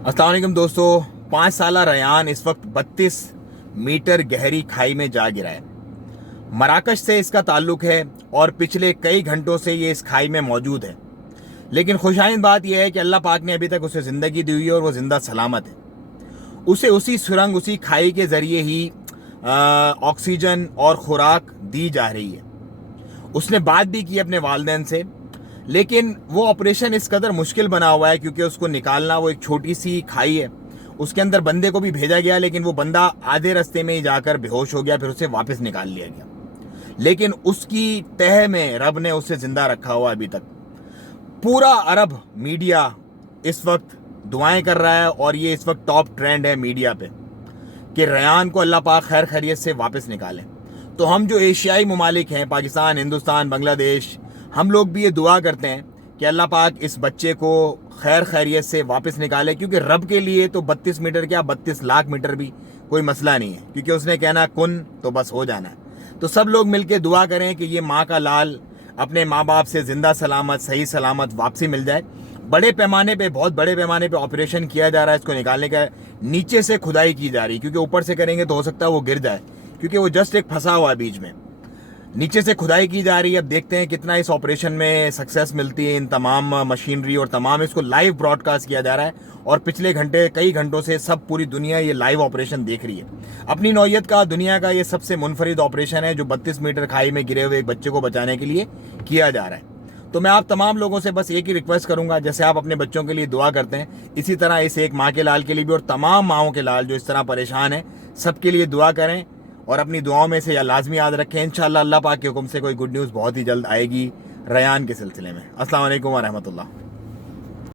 अस्सलाम वालेकुम दोस्तों। 5 साल रेयान इस वक्त 32 मीटर गहरी खाई में जा गिरा है। मराकश से इसका ताल्लुक है और पिछले कई घंटों से ये इस खाई में मौजूद है। लेकिन खुशाइंद बात यह है कि अल्लाह पाक ने अभी तक उसे ज़िंदगी दी हुई है और वो ज़िंदा सलामत है। उसे उसी सुरंग, उसी खाई के ज़रिए ही ऑक्सीजन और खुराक दी जा रही है। उसने बात भी की अपने वालिदैन से, लेकिन वो ऑपरेशन इस कदर मुश्किल बना हुआ है क्योंकि उसको निकालना, वो एक छोटी सी खाई है, उसके अंदर बंदे को भी भेजा गया, लेकिन वो बंदा आधे रास्ते में ही जाकर बेहोश हो गया, फिर उसे वापस निकाल लिया गया। लेकिन उसकी तह में रब ने उसे जिंदा रखा हुआ अभी तक। पूरा अरब मीडिया इस वक्त दुआएं कर रहा है और ये इस वक्त टॉप ट्रेंड है मीडिया पे कि रेयान को अल्लाह पाक खैर खैरियत से वापस निकाले। तो हम जो एशियाई ममालिक हैं, पाकिस्तान, हिंदुस्तान, बांग्लादेश, हम लोग भी ये दुआ करते हैं कि अल्लाह पाक इस बच्चे को खैर खैरियत से वापस निकाले, क्योंकि रब के लिए तो 32 मीटर क्या 32 लाख मीटर भी कोई मसला नहीं है, क्योंकि उसने कहना कुन तो बस हो जाना है। तो सब लोग मिलकर दुआ करें कि ये माँ का लाल अपने माँ बाप से जिंदा सलामत, सही सलामत वापसी मिल जाए। बड़े पैमाने पे, बहुत बड़े पैमाने पे ऑपरेशन किया जा रहा है इसको निकालने का। नीचे से खुदाई की जा रही है, क्योंकि ऊपर से करेंगे तो हो सकता है वो गिर जाए, क्योंकि वो जस्ट एक फंसा हुआ है बीच में। नीचे से खुदाई की जा रही है। अब देखते हैं कितना इस ऑपरेशन में सक्सेस मिलती है। इन तमाम मशीनरी और तमाम इसको लाइव ब्रॉडकास्ट किया जा रहा है और पिछले कई घंटों से सब पूरी दुनिया ये लाइव ऑपरेशन देख रही है। अपनी नौयत का, दुनिया का ये सबसे मुनफरिद ऑपरेशन है जो 32 मीटर खाई में गिरे हुए एक बच्चे को बचाने के लिए किया जा रहा है। तो मैं आप तमाम लोगों से बस एक ही रिक्वेस्ट करूंगा, जैसे आप अपने बच्चों के लिए दुआ करते हैं, इसी तरह इस एक माँ के लाल के लिए भी और तमाम माँओं के लाल जो इस तरह परेशान है, सबके लिए दुआ करें और अपनी दुआओं में से या लाजमी याद रखें। इंशाअल्लाह अल्लाह पाक के हुक्म से कोई गुड न्यूज़ बहुत ही जल्द आएगी रेयान के सिलसिले में। अस्सलाम वालेकुम व रहमतुल्लाह।